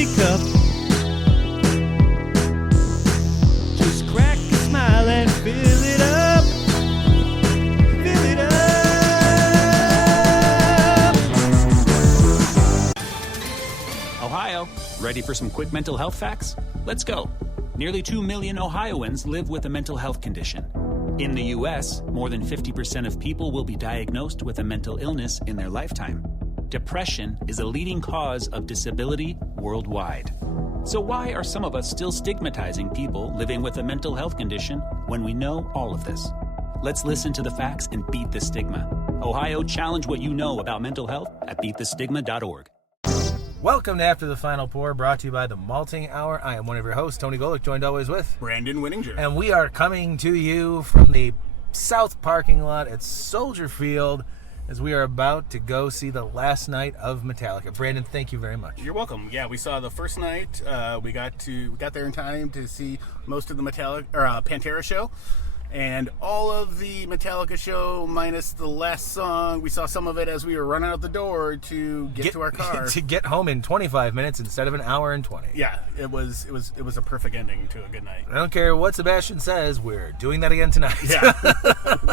juicy cup. Just crack a smile and fill it up. Fill it up. Ohio, ready for some quick mental health facts? Let's go. Nearly 2 million Ohioans live with a mental health condition. In the U.S., more than 50% of people will be diagnosed with a mental illness in their lifetime. Depression is a leading cause of disability worldwide. So why are some of us still stigmatizing people living with a mental health condition when we know all of this? Let's listen to the facts and beat the stigma. Ohio, challenge what you know about mental health at beatthestigma.org. Welcome to After the Final Pour, brought to you by the Malting Hour. I am one of your hosts, Tony Golick, joined always with Brandon Winninger. And we are coming to you from the south parking lot at Soldier Field as we are about to go see the last night of Metallica. Brandon, thank you very much. You're welcome. Yeah, we saw the first night. We got there in time to see most of the Pantera show. And all of the Metallica show minus the last song. We saw some of it as we were running out the door to get to our car. To get home in 25 minutes instead of an hour and 20. Yeah, it was a perfect ending to a good night. I don't care what Sebastian says, we're doing that again tonight. Yeah,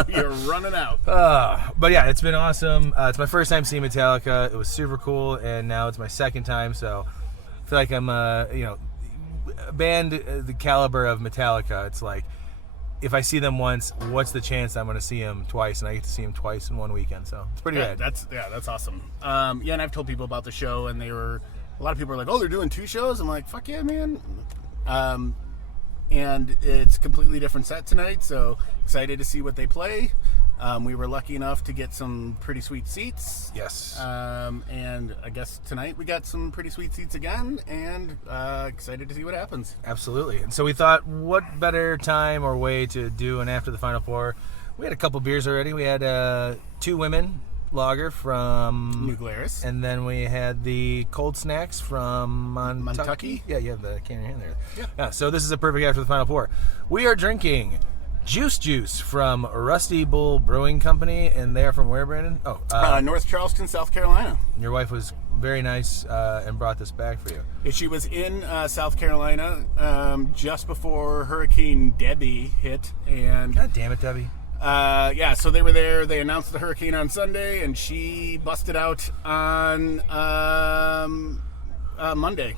you're running out. But yeah, it's been awesome. It's my first time seeing Metallica. It was super cool, and now it's my second time, so I feel like I'm, a band the caliber of Metallica. It's like, if I see them once, what's the chance I'm going to see them twice? And I get to see them twice in one weekend, so it's pretty rad. That's awesome. And I've told people about the show, and a lot of people are like, "Oh, they're doing 2 shows." I'm like, "Fuck yeah, man!" And it's a completely different set tonight, so excited to see what they play. We were lucky enough to get some pretty sweet seats. Yes. And I guess tonight we got some pretty sweet seats again, and excited to see what happens. Absolutely. And so we thought, what better time or way to do an After the Final Pour? We had a couple beers already. We had 2 Women lager from New Glarus. And then we had the Cold Snacks from Montucky. Yeah, you have the can in your hand there. Yeah. So this is a perfect After the Final Pour. We are drinking Juice from Rusty Bull Brewing Company, and they are from where, Brandon? North Charleston, South Carolina. Your wife was very nice and brought this back for you. Yeah, she was in South Carolina just before Hurricane Debbie hit, and God damn it, Debbie. So they were there. They announced the hurricane on Sunday, and she busted out on Monday.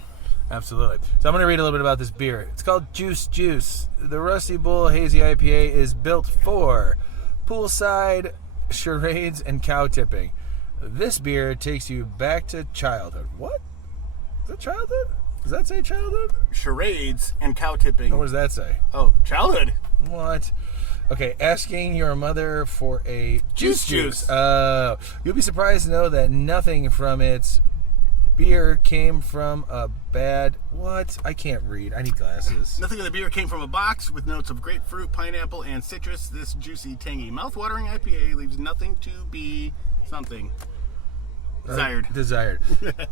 Absolutely. So I'm going to read a little bit about this beer. It's called Juice. The Rusty Bull Hazy IPA is built for poolside, charades, and cow tipping. This beer takes you back to childhood. What? Is that childhood? Does that say childhood? Charades and cow tipping. What does that say? Oh, childhood. What? Okay, asking your mother for a juice. You'll be surprised to know that nothing from its beer came from a bad... What? I can't read. I need glasses. Nothing in the beer came from a box with notes of grapefruit, pineapple, and citrus. This juicy, tangy, mouth-watering IPA leaves nothing to be something. Desired.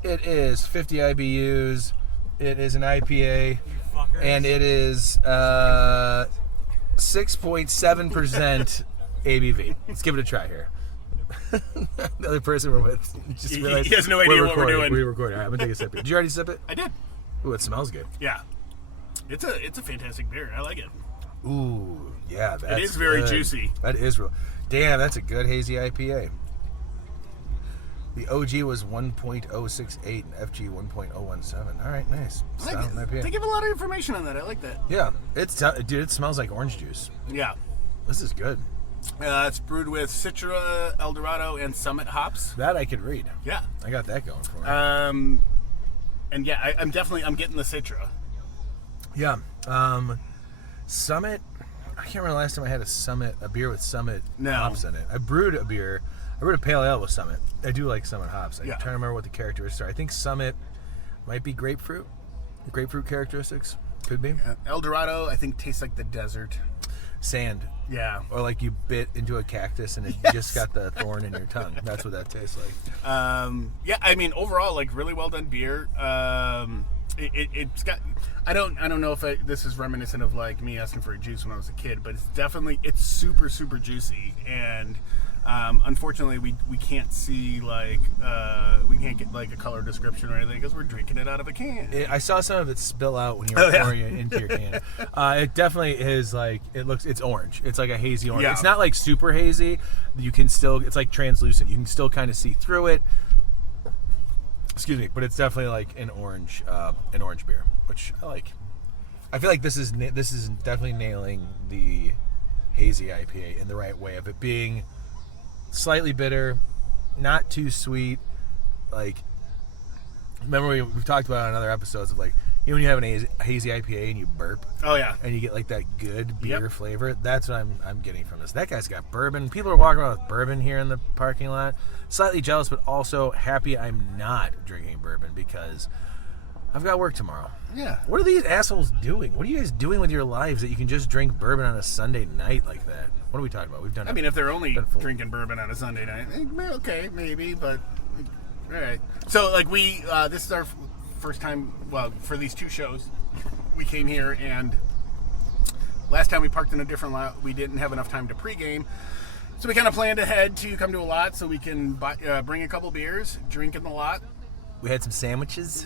It is 50 IBUs. It is an IPA. And it is 6.7% ABV. Let's give it a try here. The other person we're with just realized he has no idea what we're doing. We're recording. All right, I'm gonna take a sip. Did you already sip it? I did. Ooh, it smells good. Yeah, it's a fantastic beer. I like it. Ooh, yeah, it is very good. Juicy. That is real. Damn, that's a good hazy IPA. The OG was 1.068 and FG 1.017. All right, nice. I like it. They give a lot of information on that. I like that. Yeah, dude, it smells like orange juice. Yeah, this is good. It's brewed with Citra, Eldorado, and Summit hops. That I could read. Yeah, I got that going for me. And yeah, I'm getting the Citra. Yeah, Summit. I can't remember the last time I had a beer with Summit hops in it. I brewed a pale ale with Summit. I do like Summit hops. I'm trying to remember what the characteristics are. I think Summit might be grapefruit characteristics. Could be. Eldorado, I think, tastes like the desert. Sand. Yeah. Or like you bit into a cactus and it just got the thorn in your tongue. That's what that tastes like. Yeah, I mean, overall, like, really well done beer. It's got... I don't know if this is reminiscent of, like, me asking for a juice when I was a kid, but it's super, super juicy. And Unfortunately, we can't see like we can't get like a color description or anything because we're drinking it out of a can. I saw some of it spill out when you were pouring it into your can. It definitely is like it's orange. It's like a hazy orange. Yeah. It's not like super hazy. You can still, it's like translucent. You can still kind of see through it. Excuse me, but it's definitely like an orange beer, which I like. I feel like this is definitely nailing the hazy IPA in the right way of it being slightly bitter, not too sweet. Like, remember we've talked about it on other episodes of like, you know, when you have a hazy IPA and you burp. Oh yeah. And you get like that good beer flavor. That's what I'm getting from this. That guy's got bourbon. People are walking around with bourbon here in the parking lot. Slightly jealous, but also happy I'm not drinking bourbon because I've got work tomorrow. Yeah. What are these assholes doing? What are you guys doing with your lives that you can just drink bourbon on a Sunday night like that? What are we talking about? We've done. I mean, if they're only drinking bourbon on a Sunday night, okay, maybe, but all right. So, like, this is our first time. Well, for these two shows, we came here, and last time we parked in a different lot. We didn't have enough time to pregame, so we kind of planned ahead to come to a lot so we can bring a couple beers, drink in the lot. We had some sandwiches.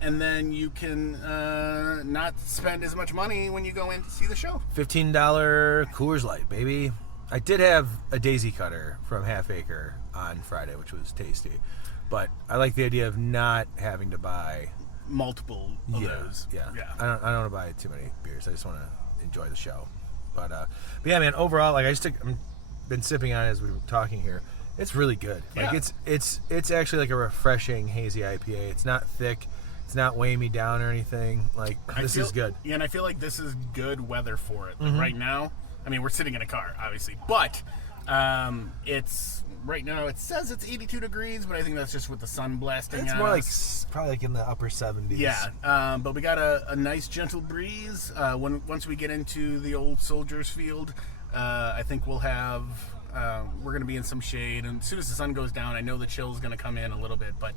And then you can not spend as much money when you go in to see the show. $15 Coors Light, baby. I did have a daisy cutter from Half Acre on Friday, which was tasty. But I like the idea of not having to buy multiple of those. Yeah. I don't want to buy too many beers. I just want to enjoy the show. But yeah, man. Overall, like I've been sipping on it as we were talking here. It's really good. Yeah. Like it's actually like a refreshing hazy IPA. It's not thick. It's not weighing me down or anything. Like this is good. Yeah, and I feel like this is good weather for it. Like right now, I mean, we're sitting in a car, obviously, but it's right now. It says it's 82 degrees, but I think that's just with the sun blasting. It's on more us. like probably like in the upper 70s. Yeah, but we got a nice gentle breeze. Once we get into the old Soldiers Field, I think we'll have. We're going to be in some shade, and as soon as the sun goes down, I know the chill is going to come in a little bit, but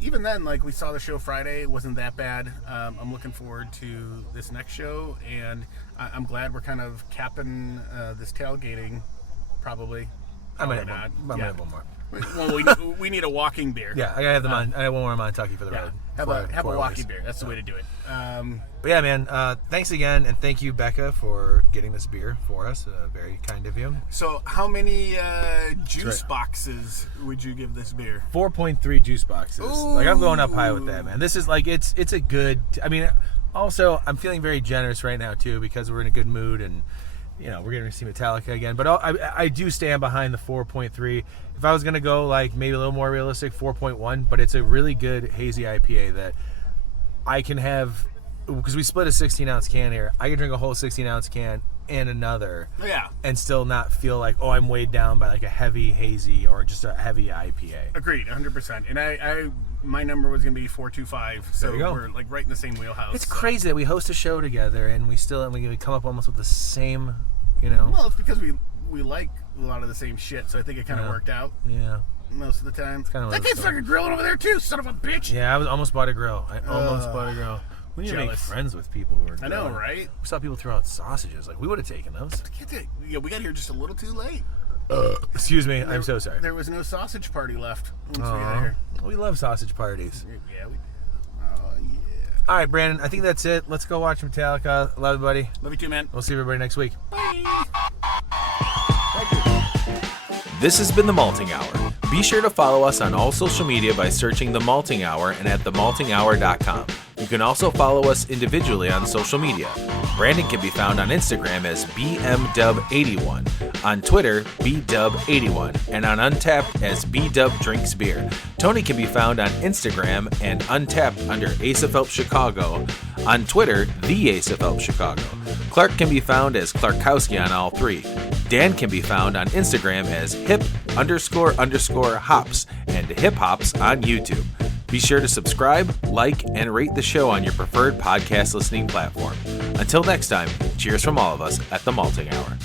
even then, like we saw the show Friday, it wasn't that bad. I'm looking forward to this next show, and I'm glad we're kind of capping this tailgating, probably. I might have one more. Well, we need a walking beer. Yeah, I gotta have them on. I have one more on Montucky for the road. Have a walking beer. That's the way to do it. But yeah, man, thanks again, and thank you, Becca, for getting this beer for us. Very kind of you. So, how many juice boxes would you give this beer? 4.3 juice boxes. Ooh. Like I'm going up high with that, man. This is like it's a good. I mean, also I'm feeling very generous right now too because we're in a good mood and. You know, we're going to see Metallica again. But I do stand behind the 4.3. If I was going to go, like, maybe a little more realistic, 4.1. But it's a really good hazy IPA that I can have... Because we split a 16-ounce can here. I can drink a whole 16-ounce can and another. Yeah. And still not feel like, oh, I'm weighed down by, like, a heavy hazy or just a heavy IPA. Agreed, 100%. And I my number was going to be 425. So There you go. we're, like, right in the same wheelhouse. It's crazy that we host a show together and we come up almost with the same, you know... Well, it's because we like a lot of the same shit, so I think it kind of worked out. Yeah. Most of the time. Kinda That like kid's fucking grilling over there, too, son of a bitch! Yeah, I almost bought a grill. We need to make Jealous. friends with people who are I know, grilling. right? We saw people throw out sausages. Like, we would have taken those. Yeah, we got here just a little too late. Excuse me. I'm so sorry. There was no sausage party left once we got here. We love sausage parties. Yeah, All right, Brandon, I think that's it. Let's go watch Metallica. Love you, buddy. Love you too, man. We'll see everybody next week. This has been The Malting Hour. Be sure to follow us on all social media by searching The Malting Hour and at themaltinghour.com. You can also follow us individually on social media. Brandon can be found on Instagram as BMDub81, on Twitter, BDub81, and on Untapped as BDubDrinksBeer. Tony can be found on Instagram and Untapped under Ace of Help Chicago, on Twitter, The Ace of Help Chicago. Clark can be found as Clarkowski on all three. Dan can be found on Instagram as hip__hops and hip hops on YouTube. Be sure to subscribe, like, and rate the show on your preferred podcast listening platform. Until next time, cheers from all of us at The Malting Hour.